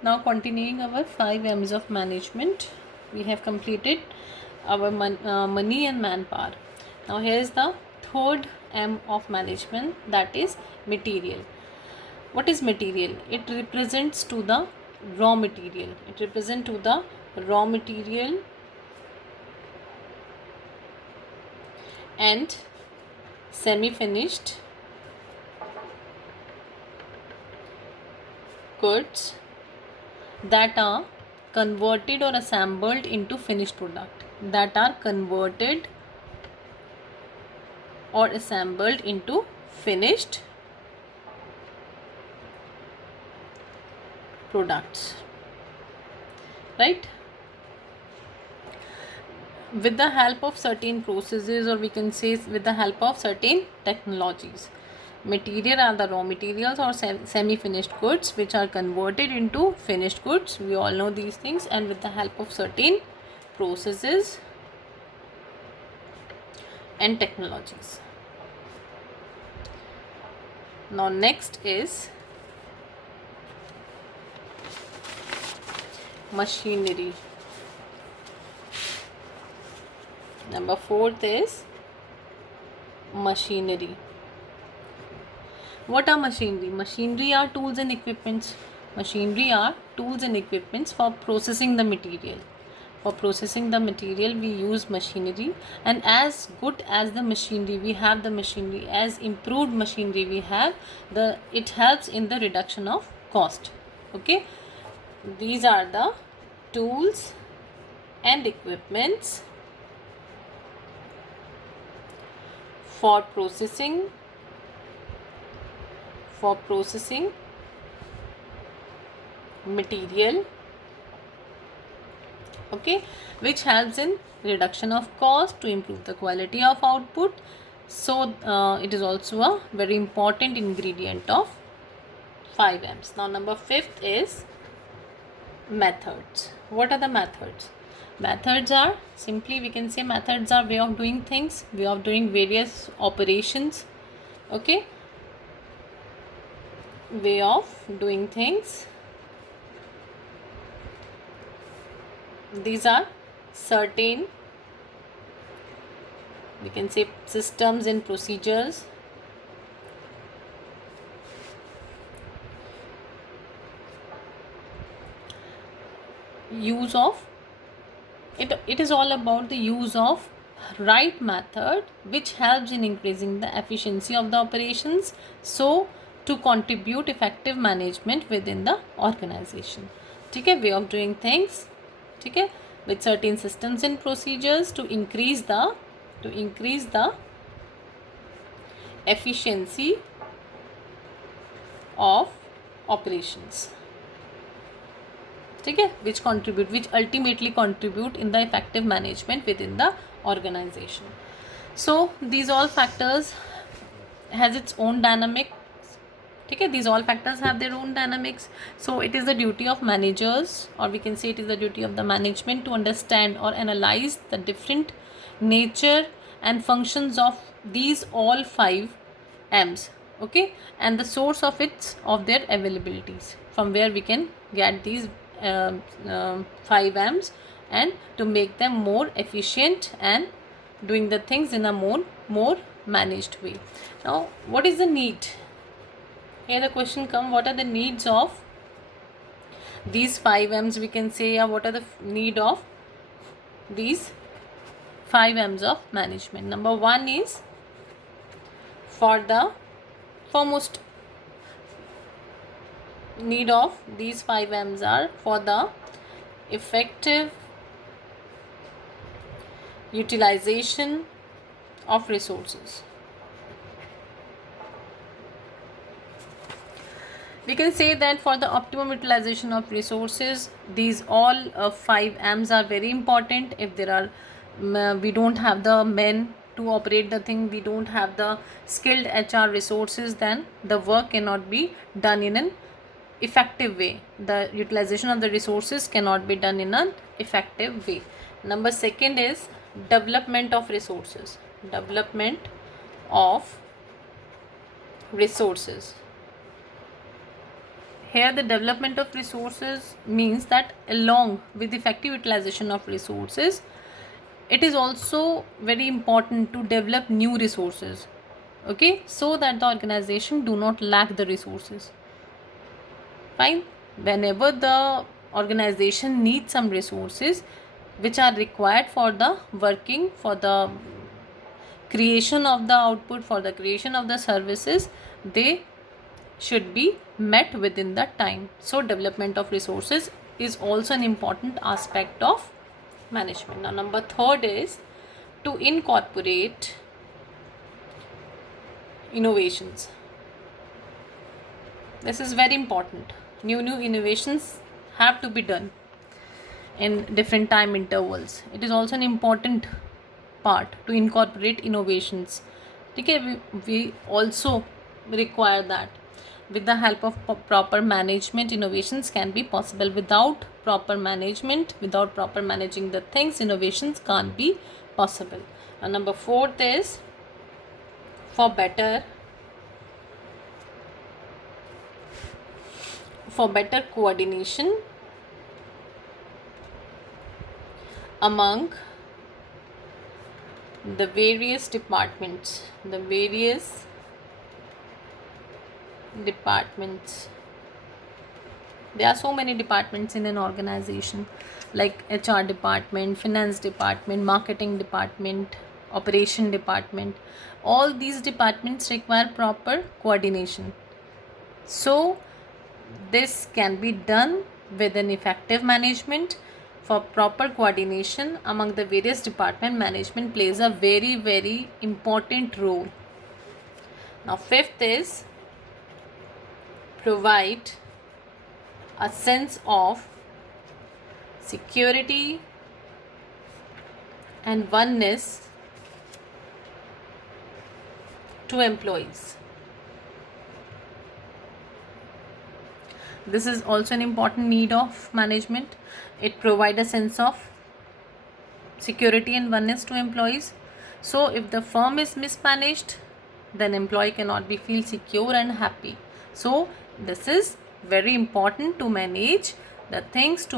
Now continuing our 5 M's of management, we have completed our money and manpower. Now here is the third M of management, that is material. What is material? It represents to the raw material. It represents to the raw material and semi-finished goods that are converted or assembled into finished product, that are converted or assembled into finished products, right, with the help of certain processes, or we can say with the help of certain technologies. Material are the raw materials or semi-finished goods which are converted into finished goods. We all know these things, and with the help of certain processes and technologies. Now next is machinery. Number 4th is machinery. What are machinery? Machinery are tools and equipments. Machinery are tools and equipments for processing the material. For processing the material, we use machinery, and as good as the machinery we have, the machinery as improved machinery we have, it helps in the reduction of cost. Okay, these are the tools and equipments for processing material, okay, which helps in reduction of cost to improve the quality of output. So it is also a very important ingredient of 5 M's. Now number 5th is methods. What are the methods? Methods are, simply we can say, methods are way of doing things, way of doing various operations. Okay, way of doing things. These are certain, we can say, systems and procedures use of it is all about the use of right method which helps in increasing the efficiency of the operations, so to contribute effective management within the organization. ठीक है, way of doing things, ठीक है, with certain systems and procedures to increase the efficiency of operations, ठीक है, which ultimately contribute in the effective management within the organization. So these all factors has its own dynamic, ठीक है, these all factors have their own dynamics. So it is the duty of managers, or we can say it is the duty of the management, to understand or analyze the different nature and functions of these all 5 M's, okay, and the source of their availabilities, from where we can get these 5 M's, and to make them more efficient and doing the things in a more managed way. Now what is the need? Here the question come, what are the needs of these 5 M's, we can say, what are the need of these 5 M's of management. Number 1 is, for the foremost need of these 5 M's are for the effective utilization of resources. We can say that for the optimum utilization of resources, these all 5 M's are very important. If there are we don't have the men to operate the thing, we don't have the skilled HR resources, then the work cannot be done in an effective way. The utilization of the resources cannot be done in an effective way. Number 2nd is development of resources. Development of resources. Here the development of resources means that along with effective utilization of resources, it is also very important to develop new resources, okay, so that the organization do not lack the resources. Fine. Whenever the organization needs some resources which are required for the working, for the creation of the output, for the creation of the services, they should be met within the time. So development of resources is also an important aspect of management. Now number third is to incorporate innovations. This is very important. New innovations have to be done in different time intervals. It is also an important part to incorporate innovations. Okay, we also require that. With the help of proper management, innovations can be possible. Without proper management, without proper managing the things, innovations can't be possible. And number fourth is for better coordination among the various departments. There are so many departments in an organization, like HR department, finance department, marketing department, operation department. All these departments require proper coordination. So this can be done with an effective management. For proper coordination among the various department, management plays a very, very important role. Now fifth is provide a sense of security and oneness to employees. This is also an important need of management. It provides a sense of security and oneness to employees. So if the firm is mismanaged, then employee cannot be feel secure and happy. So this is very important to manage the things, to